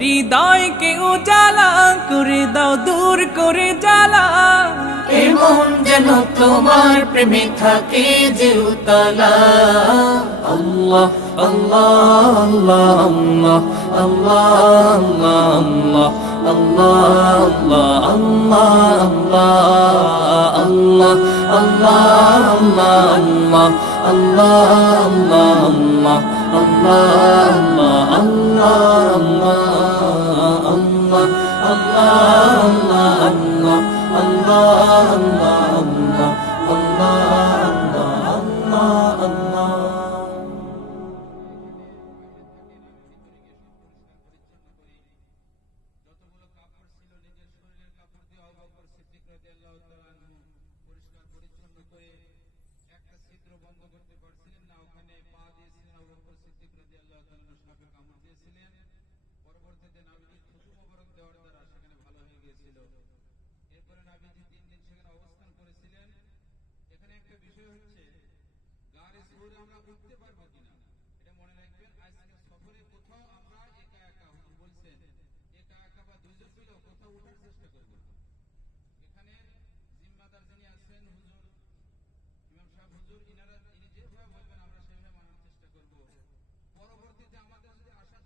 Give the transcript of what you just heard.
হৃদয়কে উজালা করে দাও, দূর করে জ্বালা। এমন যেন তোমার প্রেমে থাকে যে উতলা। আল্লাহ আল্লাহ আল্লাহ আল্লাহ আল্লাহ আল্লাহ আল্লাহ আল্লাহ আল্লাহ আল্লাহ আল্লাহ আল্লাহ আল্লাহ পরবর্তী